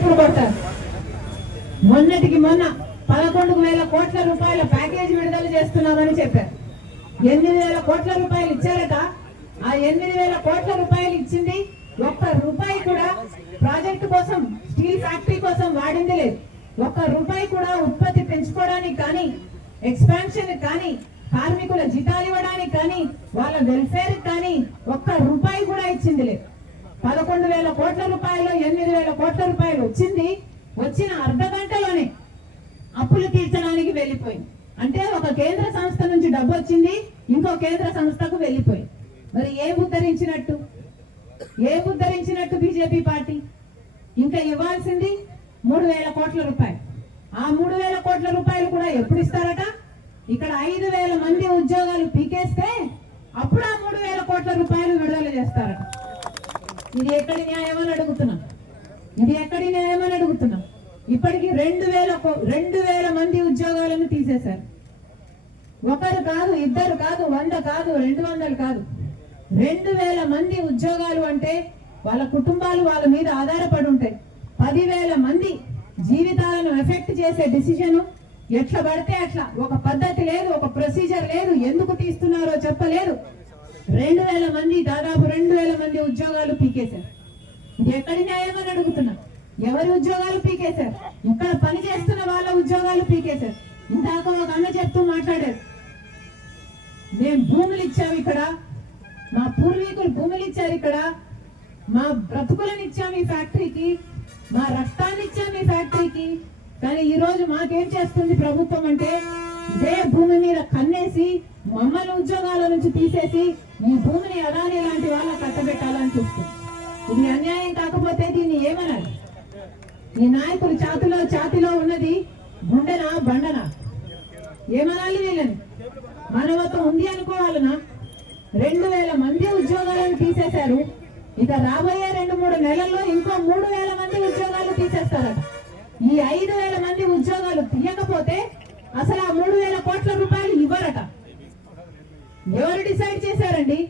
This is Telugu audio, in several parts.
చెప్పులు కొడతారు. మొన్నటికి మొన్న 11,000 కోట్ల రూపాయల ప్యాకేజ్ విడుదల చేస్తున్నామని చెప్పారు. 8,000 కోట్ల రూపాయలు ఇచ్చారట. ఆ 8,000 కోట్ల రూపాయలు ఇచ్చింది ఒక్క రూపాయి కూడా ప్రాజెక్టు కోసం, స్టీల్ ఫ్యాక్టరీ కోసం వాడింది లేదు. ఒక్క రూపాయి కూడా ఉత్పత్తి పెంచుకోవడానికి కానీ, ఎక్స్పాన్షన్ కానీ, కార్మికుల జీతాలు ఇవ్వడానికి కానీ, వాళ్ళ వెల్ఫేర్ కానీ ఒక్క రూపాయి కూడా ఇచ్చింది లేదు. 11,000 కోట్ల రూపాయలు 8,000 కోట్ల రూపాయలు వచ్చిన అర్ధ గంటలోనే అప్పులు తీర్చడానికి వెళ్ళిపోయింది. అంటే ఒక కేంద్ర సంస్థ నుంచి డబ్బు వచ్చింది, ఇంకో కేంద్ర సంస్థకు వెళ్ళిపోయింది. మరి ఏం ఉద్ధరించినట్టు బీజేపీ పార్టీ? ఇంకా ఇవ్వాల్సింది 3,000 కోట్ల రూపాయలు. ఆ 3,000 కోట్ల రూపాయలు కూడా ఎప్పుడు ఇస్తారట? ఇక్కడ 5,000 మంది ఉద్యోగాలు పీకేస్తే అప్పుడు ఆ 3,000 కోట్ల రూపాయలు విడుదల చేస్తారట. ఇది ఎక్కడి న్యాయమని అడుగుతున్నాం. ఇప్పటికి 2,000 మంది ఉద్యోగాలను తీసేశారు. ఒకరు కాదు, ఇద్దరు కాదు, 100 కాదు, 200 కాదు, 2,000 మంది ఉద్యోగాలు. అంటే వాళ్ళ కుటుంబాలు వాళ్ళ మీద ఆధారపడి ఉంటాయి. 10,000 మంది జీవితాలను ఎఫెక్ట్ చేసే డిసిషన్ ఎట్లా పడితే అట్లా, ఒక పద్ధతి లేదు, ఒక ప్రొసీజర్ లేదు, ఎందుకు తీస్తున్నారో చెప్పలేదు. 2,000 మంది, దాదాపు 2,000 మంది ఉద్యోగాలు పీకేశారు. ఇది ఎక్కడి న్యాయం అని అడుగుతున్నా. ఎవరి ఉద్యోగాలు పీకేశారు? ఇక్కడ పని చేస్తున్న వాళ్ళ ఉద్యోగాలు పీకేశారు. ఇందాక ఒక అన్న చెప్తూ మాట్లాడారు, మేము భూములు ఇచ్చాము ఇక్కడ, మా పూర్వీకులు భూములు ఇచ్చారు, ఇక్కడ మా బ్రతుకులను ఇచ్చాము ఈ ఫ్యాక్టరీకి, మా రక్తాన్ని ఇచ్చాము ఈ ఫ్యాక్టరీకి. కానీ ఈ రోజు మాకేం చేస్తుంది ప్రభుత్వం అంటే, ఇదే భూమి మీద కన్నేసి మమ్మల్ని ఉద్యోగాల నుంచి తీసేసి ఈ భూమిని అదాని లాంటి వాళ్ళ కట్టబెట్టాలని చూస్తుంది. ఇది అన్యాయం కాకపోతే దీన్ని ఏమనాలి? ఈ నాయకులు ఛాతిలో ఉన్నది గుండెనా బండనా? ఏమనాలి వీళ్ళని? మానవత్వం ఉంది అనుకోవాలనా? 2,000 మంది ఉద్యోగాలను తీసేశారు. ఇక రాబోయే 2-3 నెలల్లో ఇంకో 3,000 మంది ఉద్యోగాలు తీసేస్తారట. ఈ 5,000 మంది ఉద్యోగాలు తీయకపోతే అసలు ఆ 3,000 కోట్ల రూపాయలు ఇవ్వరట. ఎవరు డిసైడ్ చేశారండి?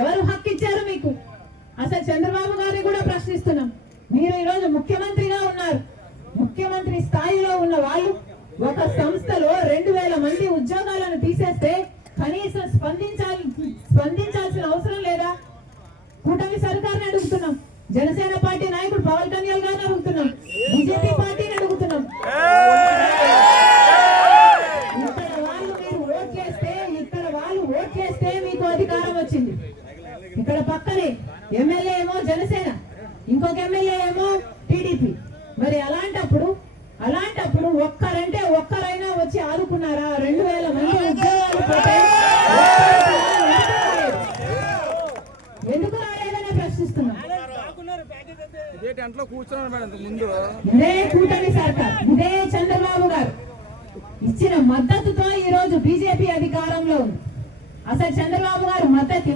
ఎవరు హక్కు ఇచ్చారు మీకు? అసలు చంద్రబాబు గారిని కూడా ప్రశ్నిస్తున్నాం. మీరు ఈరోజు ముఖ్యమంత్రిగా ఉన్నారు. ముఖ్యమంత్రి స్థాయిలో ఉన్న వాళ్ళు ఒక సంస్థలో 2,000 మంది ఉద్యోగాలను తీసేస్తే కనీసం స్పందించాల్సిన అవసరం లేదా? కూటమి సర్కార్ని అడుగుతున్నాం, జనసేన పార్టీ నాయకుడు పవన్ కళ్యాణ్ గారిని అడుగుతున్నాం, బీజేపీ పార్టీని అడుగుతున్నాం. ఇక్కడ వాళ్ళు ఓట్ చేస్తే మీకు అధికారం వచ్చింది. ఇక్కడ పక్కనే ఎమ్మెల్యే ఏమో జనసేన, ఇంకొక ఎమ్మెల్యే ఏమో టీడీపీ. మరి అలాంటప్పుడు ఒక్కరైనా వచ్చి ఆదుకున్నారా? 2,000 మంది ఉద్యోగాలు పోతే ఎందుకు రాలేదని ప్రశ్నిస్తున్నాం. ఇదే కూటమి సర్కార్, ఇదే చంద్రబాబు గారు ఇచ్చిన మద్దతుతో ఈ రోజు బీజేపీ అధికారంలో ఉంది. అసలు చంద్రబాబు గారు మద్దతు